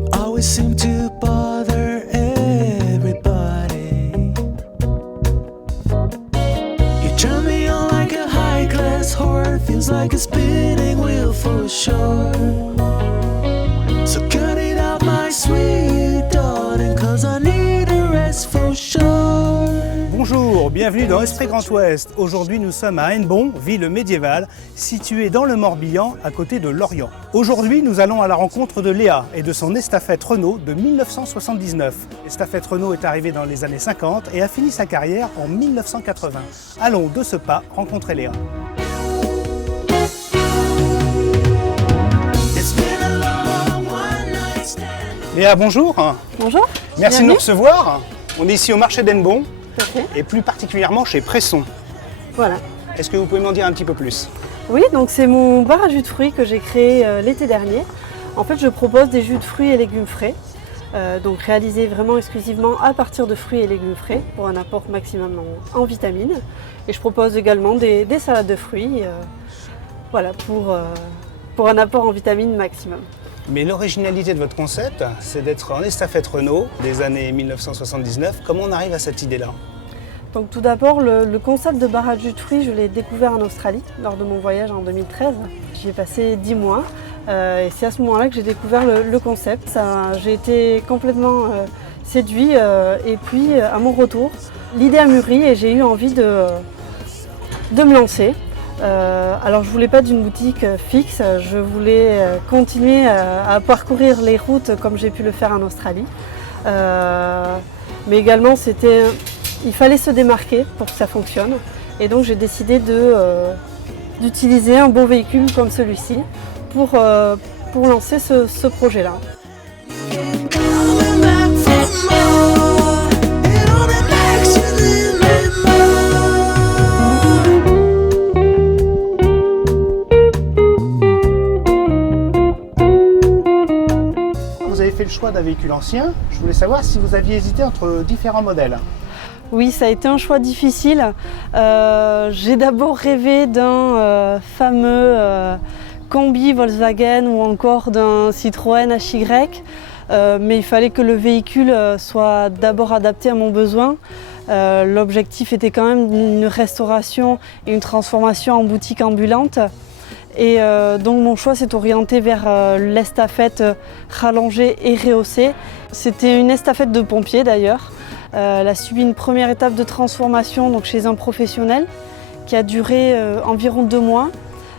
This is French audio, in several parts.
We always seem to bother everybody. You turn me on like a high-class whore. Feels like a spinning wheel for sure. So cut it out, my sweet darling, 'cause I need a rest for sure. Bonjour, bienvenue dans Esprit Grand Ouest. Aujourd'hui nous sommes à Hennebont, ville médiévale, située dans le Morbihan, à côté de Lorient. Aujourd'hui nous allons à la rencontre de Léa et de son estafette Renault de 1979. L'estafette Renault est arrivée dans les années 50 et a fini sa carrière en 1980. Allons de ce pas rencontrer Léa. Léa, bonjour. Bonjour. Merci de nous recevoir. On est ici au marché d'Hennebont. Tout à fait. Et plus particulièrement chez Presson. Voilà. Est-ce que vous pouvez m'en dire un petit peu plus? Oui, donc c'est mon bar à jus de fruits que j'ai créé l'été dernier. En fait, je propose des jus de fruits et légumes frais, donc réalisés vraiment exclusivement à partir de fruits et légumes frais pour un apport maximum en vitamines. Et je propose également des salades de fruits, voilà, pour un apport en vitamines maximum. Mais l'originalité de votre concept, c'est d'être en estafette Renault des années 1979. Comment on arrive à cette idée-là? Donc tout d'abord, le concept de bar à jus de fruits, je l'ai découvert en Australie lors de mon voyage en 2013. J'y ai passé 10 mois et c'est à ce moment-là que j'ai découvert le concept. J'ai été complètement séduit et puis à mon retour, l'idée a mûri et j'ai eu envie de me lancer. Alors je ne voulais pas d'une boutique fixe, je voulais continuer à parcourir les routes comme j'ai pu le faire en Australie. Mais également il fallait se démarquer pour que ça fonctionne. Et donc j'ai décidé d'utiliser un beau véhicule comme celui-ci pour lancer ce projet-là. Vous avez fait le choix d'un véhicule ancien. Je voulais savoir si vous aviez hésité entre différents modèles. Oui, ça a été un choix difficile. J'ai d'abord rêvé d'un fameux combi Volkswagen ou encore d'un Citroën HY, mais il fallait que le véhicule soit d'abord adapté à mon besoin. L'objectif était quand même une restauration et une transformation en boutique ambulante. Et donc mon choix s'est orienté vers l'estafette rallongée et rehaussée. C'était une estafette de pompiers d'ailleurs. Elle a subi une première étape de transformation donc chez un professionnel qui a duré environ 2 mois.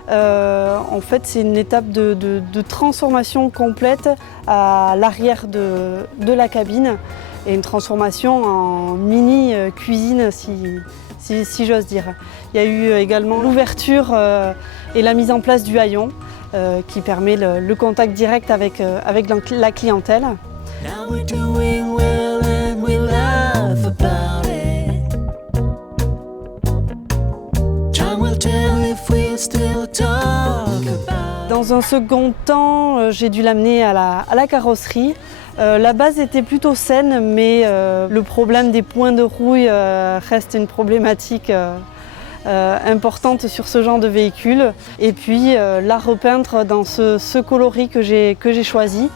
En fait, c'est une étape de transformation complète à l'arrière de la cabine et une transformation en mini cuisine si j'ose dire. Il y a eu également l'ouverture et la mise en place du haillon qui permet le contact direct avec la clientèle. Now we're doing well and we laugh about it. Time will tell if we'll still talk about it. Dans un second temps, j'ai dû l'amener à la carrosserie. La base était plutôt saine, mais le problème des points de rouille reste une problématique importante sur ce genre de véhicule. Et puis la repeindre dans ce coloris que j'ai choisi.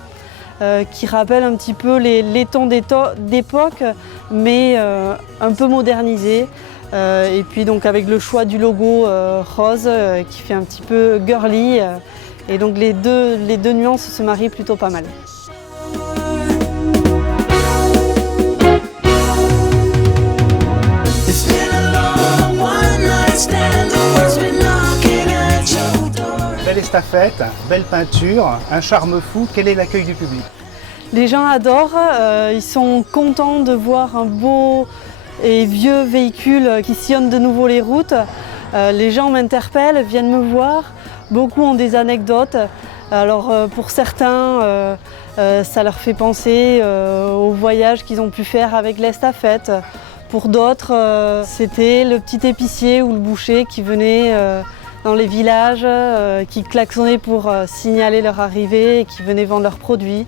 Qui rappelle un petit peu les tons d'époque, mais un peu modernisé. Et puis donc avec le choix du logo rose qui fait un petit peu girly. Et donc les deux nuances se marient plutôt pas mal. Belle estafette, belle peinture, un charme fou. Quel est l'accueil du public? Les gens adorent, ils sont contents de voir un beau et vieux véhicule qui sillonne de nouveau les routes. Les gens m'interpellent, viennent me voir, beaucoup ont des anecdotes. Alors pour certains, ça leur fait penser au voyage qu'ils ont pu faire avec l'estafette. Pour d'autres, c'était le petit épicier ou le boucher qui venait dans les villages, qui klaxonnaient pour signaler leur arrivée et qui venaient vendre leurs produits.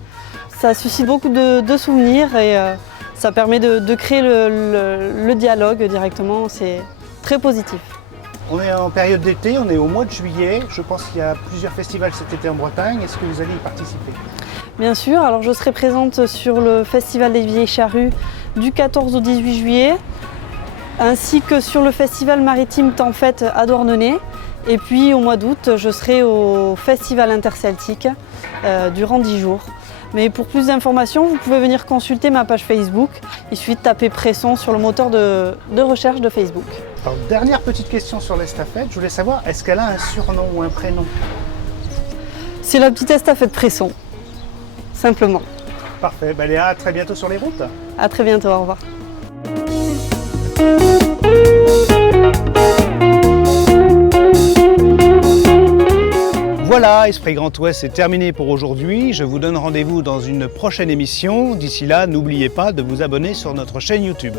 Ça suscite beaucoup de souvenirs et ça permet de créer le dialogue directement, c'est très positif. On est en période d'été, on est au mois de juillet. Je pense qu'il y a plusieurs festivals cet été en Bretagne. Est-ce que vous allez y participer? Bien sûr, alors je serai présente sur le Festival des Vieilles Charrues du 14 au 18 juillet, ainsi que sur le Festival maritime Tempête à Douarnenez. Et puis au mois d'août, je serai au Festival interceltique durant 10 jours. Mais pour plus d'informations, vous pouvez venir consulter ma page Facebook. Il suffit de taper Presson sur le moteur de recherche de Facebook. Alors, dernière petite question sur l'estafette, je voulais savoir, est-ce qu'elle a un surnom ou un prénom? C'est la petite estafette Presson, simplement. Parfait, Léa, à très bientôt sur les routes. À très bientôt, au revoir. Voilà, Esprit Grand Ouest, c'est terminé pour aujourd'hui. Je vous donne rendez-vous dans une prochaine émission. D'ici là, n'oubliez pas de vous abonner sur notre chaîne YouTube.